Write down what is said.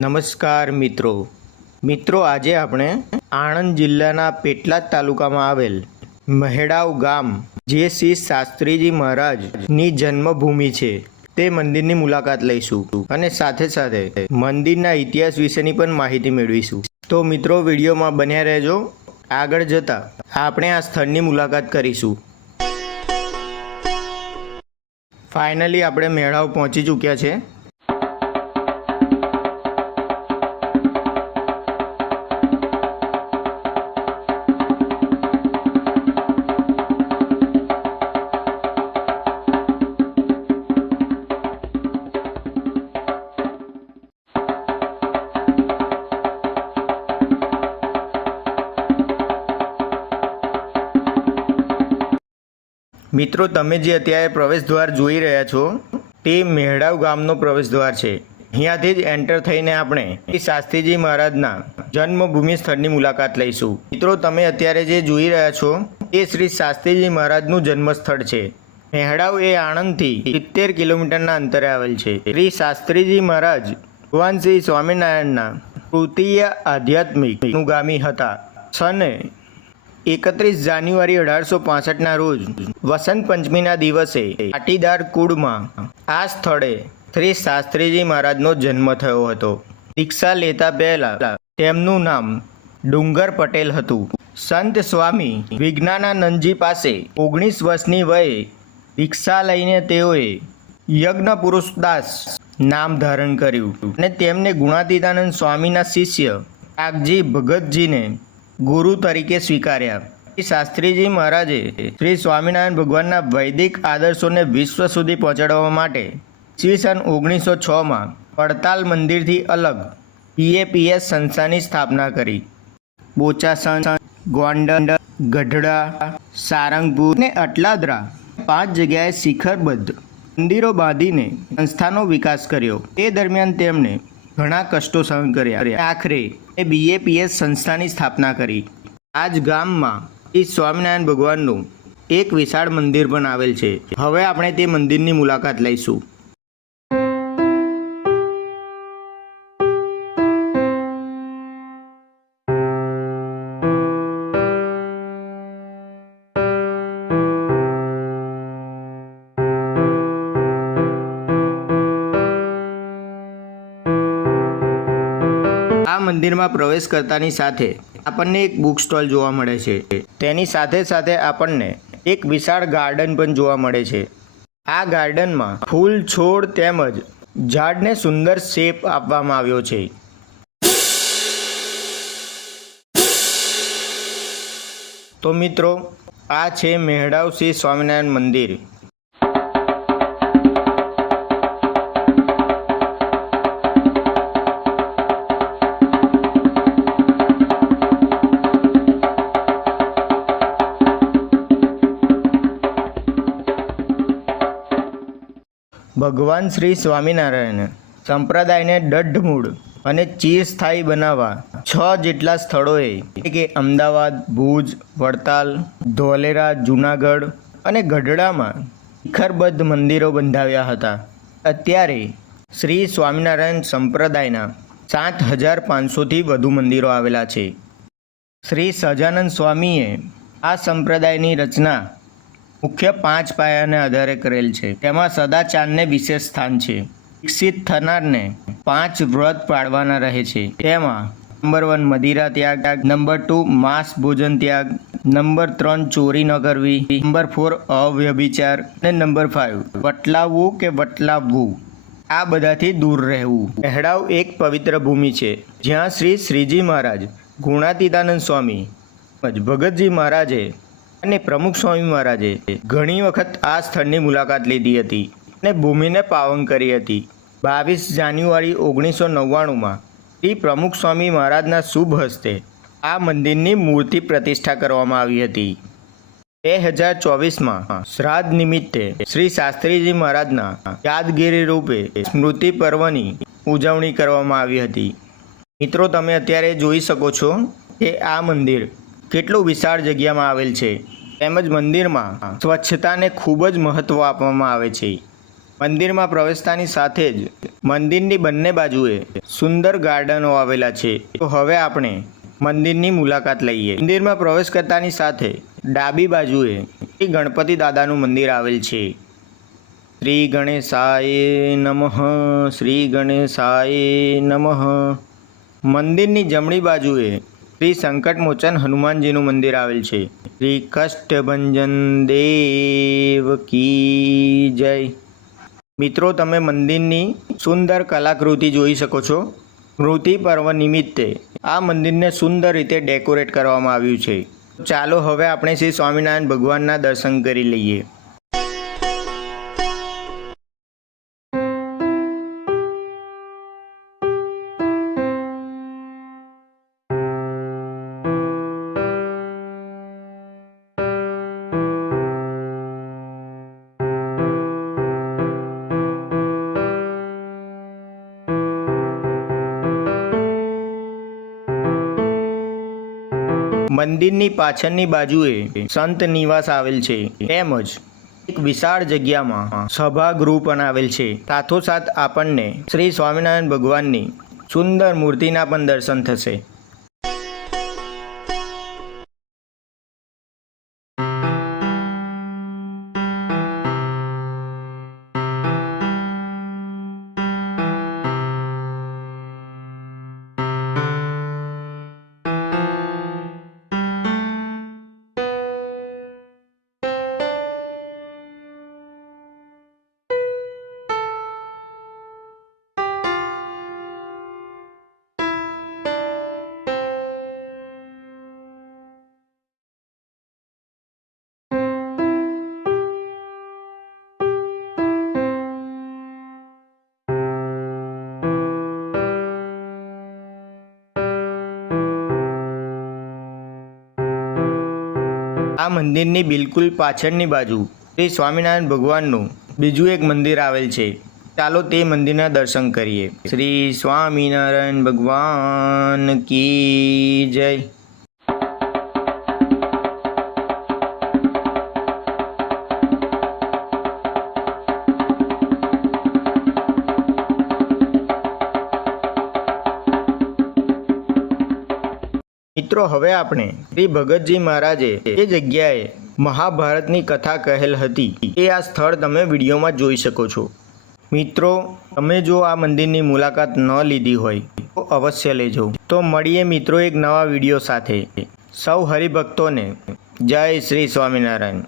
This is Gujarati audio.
નમસ્કાર મિત્રો આજે આપણે આણંદ જિલ્લાના પેટલાદ તાલુકામાં આવેલ મહેડાવ ગામ જે શ્રી શાસ્ત્રીજી મહારાજની જન્મભૂમિ છે તે મંદિરની મુલાકાત લઈશું અને સાથે સાથે મંદિરના ઇતિહાસ વિશેની પણ માહિતી મેળવીશું। તો મિત્રો વિડીયોમાં બન્યા રહેજો। આગળ જતા આપણે આ સ્થળની મુલાકાત કરીશું। ફાઇનલી આપણે મહેડાવ પહોંચી ચૂક્યા છે। મિત્રો તમે જે અત્યારે પ્રવેશદ્વાર જોઈ રહ્યા છો તે મહેડાવ ગામનો પ્રવેશદ્વાર છે। અહીંયાથી જ એન્ટર થઈને આપણે શાસ્ત્રીજી મહારાજના જન્મભૂમિ સ્થળની મુલાકાત લઈશું। મિત્રો તમે અત્યારે જે જોઈ રહ્યા છો એ શ્રી શાસ્ત્રીજી મહારાજનું જન્મસ્થળ છે। મહેડાવ એ આણંદથી 70 કિલોમીટરના અંતરે આવેલ છે। શ્રી શાસ્ત્રીજી મહારાજ ભગવાન શ્રી સ્વામિનારાયણના તૃતીય આધ્યાત્મિક અનુગામી હતા। સન 31 જાન્યુઆરી 1865ના રોજ વસંત પંચમીના દિવસે પાટીદાર કુળમાં આ સ્થળે શ્રી શાસ્ત્રીજી મહારાજનો જન્મ થયો હતો। દીક્ષા લેતા પહેલા તેમનું નામ ડુંગર પટેલ હતું। સંત સ્વામી વિજ્ઞાનાનંદજી પાસે 19 વર્ષની વયે દીક્ષા લઈને તેઓએ યજ્ઞ પુરુષદાસ નામ ધારણ કર્યું અને તેમને ગુણાતીતાનંદ સ્વામીના શિષ્ય કાગજી ભગતજીને ગુરુ તરીકે સ્વીકાર્યા। શાસ્ત્રીજી મહારાજે શ્રી સ્વામિનારાયણ ભગવાનના વૈદિક આદર્શોને વિશ્વ સુધી પહોંચાડવા માટે ઈસવીસન 1906માં વડતાલ મંદિરથી અલગ PAPS સંસ્થાની સ્થાપના કરી। બોચાસણ, ગોંડલ, ગઢડા, સારંગપુર અને અટલાદરા 5 જગ્યાએ શિખરબદ્ધ મંદિરો બાંધીને સંસ્થાનો વિકાસ કર્યો। તે દરમિયાન તેમણે ઘણા કષ્ટો સહન કર્યા। આખરે BAPS સંસ્થાની સ્થાપના કરી। આ જ ગામમાં શ્રી સ્વામિનારાયણ ભગવાનનું એક વિશાળ મંદિર પણ આવેલ છે। હવે આપણે તે મંદિરની મુલાકાત લઈશું। આ મંદિરમાં પ્રવેશ કરતાની સાથે આપણને એક બુક સ્ટોલ જોવા મળે છે। તેની સાથે સાથે આપણને એક વિશાળ ગાર્ડન પણ જોવા મળે છે। આ ગાર્ડનમાં ફૂલ છોડ તેમજ ઝાડને સુંદર શેપ આપવામાં આવ્યો છે। તો મિત્રો આ છે મહેડાવ શ્રી સ્વામિનારાયણ મંદિર। ભગવાન શ્રી સ્વામિનારાયણ સંપ્રદાયને દઢમૂળ અને ચિરસ્થાયી બનાવવા 6 જેટલા સ્થળોએ એટલે કે અમદાવાદ, ભુજ, વડતાલ, ધોલેરા, જૂનાગઢ અને ગઢડામાં શિખરબદ્ધ મંદિરો બંધાવ્યા હતા। અત્યારે શ્રી સ્વામિનારાયણ સંપ્રદાયના 7500થી વધુ મંદિરો આવેલા છે। શ્રી સહજાનંદ સ્વામીએ આ સંપ્રદાયની રચના મુખ્ય 5 પાયાને આધારે કરેલ છે। તેમાં સદાચારને વિશેષ સ્થાન છે। વિકસિત થનારને 5 વ્રત પાળવાના રહે છે। તેમાં નંબર 1 મદિરા ત્યાગ, નંબર 2 માંસ ભોજન ત્યાગ, નંબર 3 ચોરી ન કરવી, નંબર 4 અવ્યભિચાર અને નંબર 5 વટલાવવું કે વટલાવવું, આ બધાથી દૂર રહેવું। મહેડાવ એક પવિત્ર ભૂમિ છે જ્યાં શ્રીજી મહારાજ, ગુણાતીતાનંદ સ્વામી, ભગતજી મહારાજે અને પ્રમુખ સ્વામી મહારાજે ઘણી વખત આ સ્થળની મુલાકાત લીધી હતી અને ભૂમિને પાવન કરી હતી। 22 જાન્યુઆરી 1999માં શ્રી પ્રમુખ સ્વામી મહારાજના શુભ હસ્તે આ મંદિરની મૂર્તિ પ્રતિષ્ઠા કરવામાં આવી હતી। 2024માં શ્રાદ્ધ નિમિત્તે શ્રી શાસ્ત્રીજી મહારાજના યાદગીરી રૂપે સ્મૃતિ પર્વની ઉજવણી કરવામાં આવી હતી। મિત્રો તમે અત્યારે જોઈ શકો છો કે આ મંદિર કેટલું વિશાળ જગ્યામાં આવેલ છે તેમજ મંદિરમાં સ્વચ્છતાને ખૂબ જ મહત્ત્વ આપવામાં આવે છે। મંદિરમાં પ્રવેશતાની સાથે જ મંદિરની બંને બાજુએ સુંદર ગાર્ડનો આવેલા છે. તો હવે આપણે મંદિરની મુલાકાત લઈએ. મંદિરમાં પ્રવેશ કરતાની સાથે ડાબી બાજુએ શ્રી ગણપતિ દાદાનું મંદિર આવેલ છે. શ્રી ગણેશાય નમઃ, શ્રી ગણેશાય નમઃ. મંદિરની જમણી બાજુએ શ્રી સંકટમોચન હનુમાનજીનું મંદિર આવેલ છે. શ્રી કષ્ટભંજન દેવ કી જય. મિત્રો, તમે મંદિરની સુંદર કલાકૃતિ જોઈ શકો છો. સ્મૃતિ પર્વ નિમિત્તે આ મંદિરને સુંદર રીતે ડેકોરેટ કરવામાં આવ્યું છે. ચાલો હવે આપણે શ્રી સ્વામિનારાયણ ભગવાનના દર્શન કરી લઈએ. મંદિરની પાછળની બાજુએ સંત નિવાસ આવેલ છે, તેમજ એક વિશાળ જગ્યામાં સભાગૃહ પણ આવેલ છે. સાથોસાથ આપણને શ્રી સ્વામિનારાયણ ભગવાનની સુંદર મૂર્તિના પણ દર્શન થશે. આ મંદિરની બિલકુલ પાછળની બાજુ શ્રી સ્વામિનારાયણ ભગવાનનું બીજું એક મંદિર આવેલ છે. ચાલો તે મંદિરના દર્શન કરીએ. શ્રી સ્વામિનારાયણ ભગવાન કી જય. મિત્રો, હવે આપણે શ્રી ભગતજી મહારાજે જે જગ્યાએ મહાભારતની કથા કહેલ હતી એ આ સ્થળ તમે વિડીયોમાં જોઈ શકો છો. મિત્રો, તમે જો આ મંદિરની મુલાકાત ન લીધી હોય તો અવશ્ય લેજો. તો મળીએ મિત્રો એક નવા વિડીયો સાથે. સૌ હરિભક્તોને જય શ્રી સ્વામિનારાયણ.